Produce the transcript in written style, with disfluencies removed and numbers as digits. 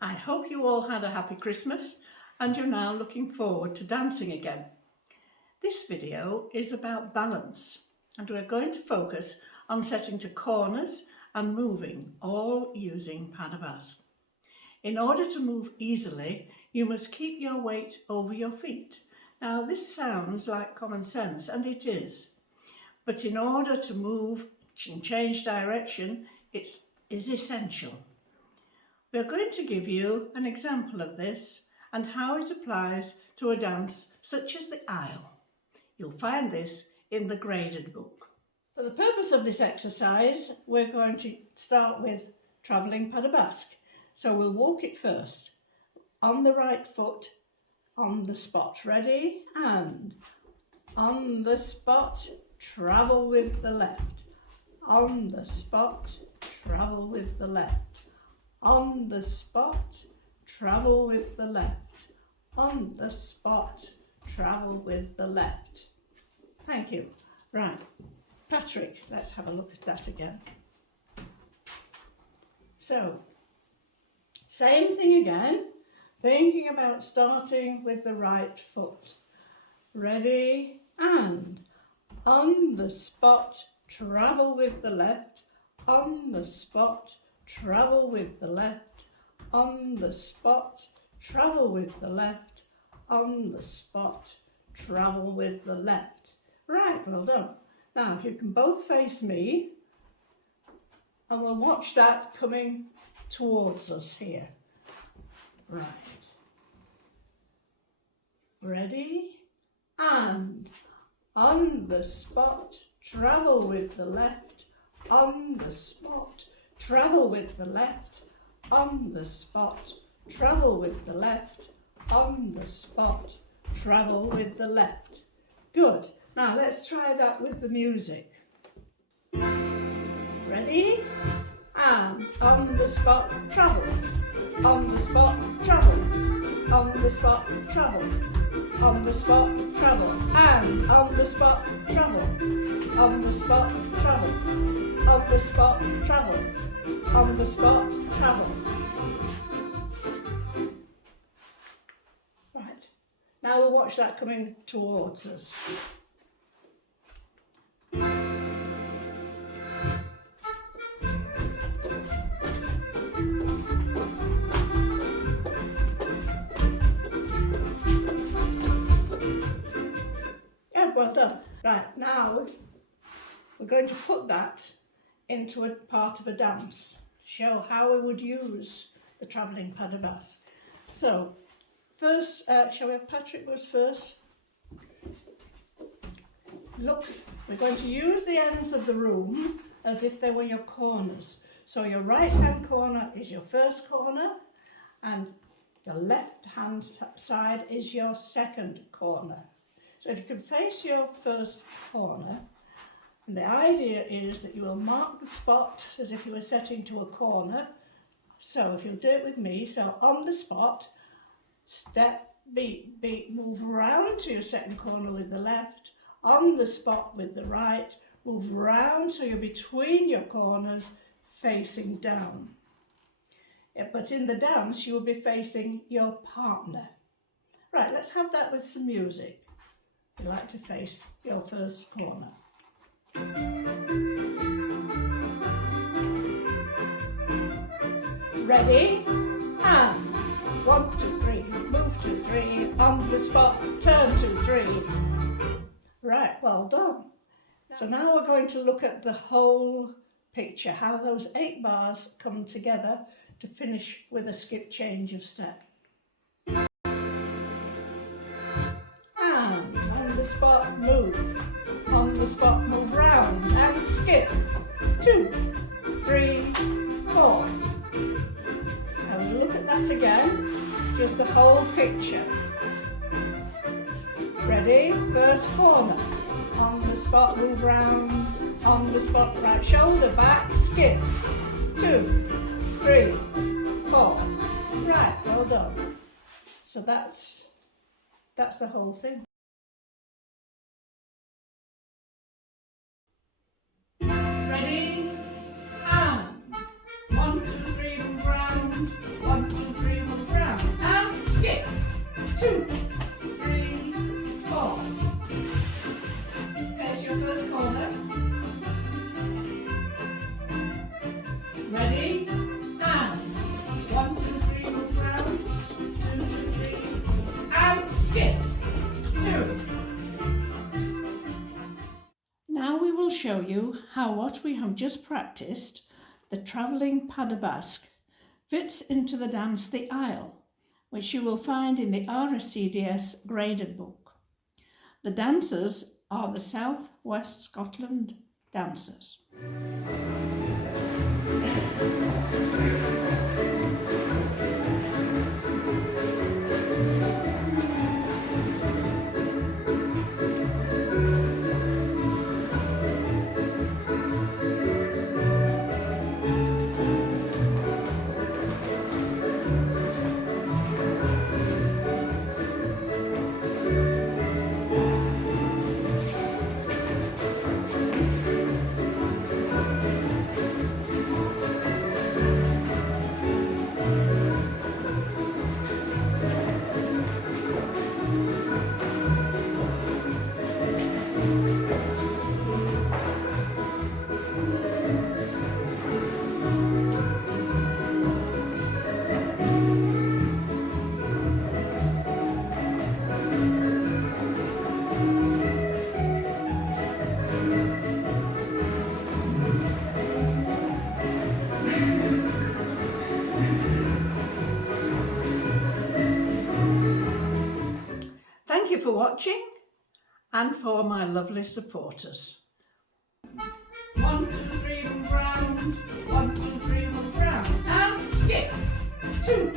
I hope you all had a happy Christmas and you're now looking forward to dancing again. This video is about balance and we're going to focus on setting to corners and moving, all using pas de Basque. In order to move easily, you must keep your weight over your feet. Now this sounds like common sense, and it is. But in order to move and change direction, it is essential. We're going to give you an example of this and how it applies to a dance such as the aisle. You'll find this in the graded book. For the purpose of this exercise, we're going to start with travelling pas de Basque. So we'll walk it first. On the right foot, on the spot. Ready? And on the spot, travel with the left. On the spot, travel with the left. On the spot, travel with the left. On the spot, travel with the left. Thank you. Right, Patrick, let's have a look at that again. So, same thing again, thinking about starting with the right foot. Ready? And on the spot, travel with the left. On the spot, travel with the left. On the spot, travel with the left. On the spot, travel with the left. Right, well done. Now, if you can both face me, and we'll watch that coming towards us here. Right. Ready? And on the spot, travel with the left. On the spot, travel with the left. On the spot, travel with the left. On the spot, travel with the left. Good. Now let's try that with the music. Ready? And on the spot, travel. On the spot, travel. On the spot, travel. On the spot, travel. And on the spot, travel. On the spot, travel. On the spot, travel. On the spot, travel. Right. Now we'll watch that coming towards us. Well done. Right, now we're going to put that into a part of a dance, show how we would use the travelling pas de Basque. So, first, shall we have Patrick goes first? Look, we're going to use the ends of the room as if they were your corners. So your right hand corner is your first corner and your left hand side is your second corner. So if you can face your first corner, and the idea is that you will mark the spot as if you were setting to a corner. So if you'll do it with me, so on the spot, step, beat, beat, move round to your second corner with the left, on the spot with the right, move round so you're between your corners, facing down. But in the dance, you will be facing your partner. Right, let's have that with some music. You like to face your first corner. Ready? And 1, 2, 3, move 2, 3, on the spot, turn 2, 3. Right, well done. So now we're going to look at the whole picture, how those 8 bars come together to finish with a skip change of step. On the spot, move. On the spot, move round and skip. 2, 3, 4. Now we'll look at that again, just the whole picture. Ready? First corner. On the spot, move round. On the spot, right shoulder back, skip. 2, 3, 4. Right, well done. So that's the whole thing. Ready? And 1, 2, 3, move round. 1, 2, 3, 2, 3, 4. Okay, so your first corner. Ready? And 1, 2, 3, move round. 2, 2, 3, and skip. 2. Now we will show you how what we have just practiced, the travelling pas de Basque, fits into the dance The Isle, which you will find in the RSCDS graded book. The dancers are the South West Scotland dancers. Thank you for watching and for my lovely supporters. 1, 2, 3, move round. 1, 2, 3, move round. And skip. 2.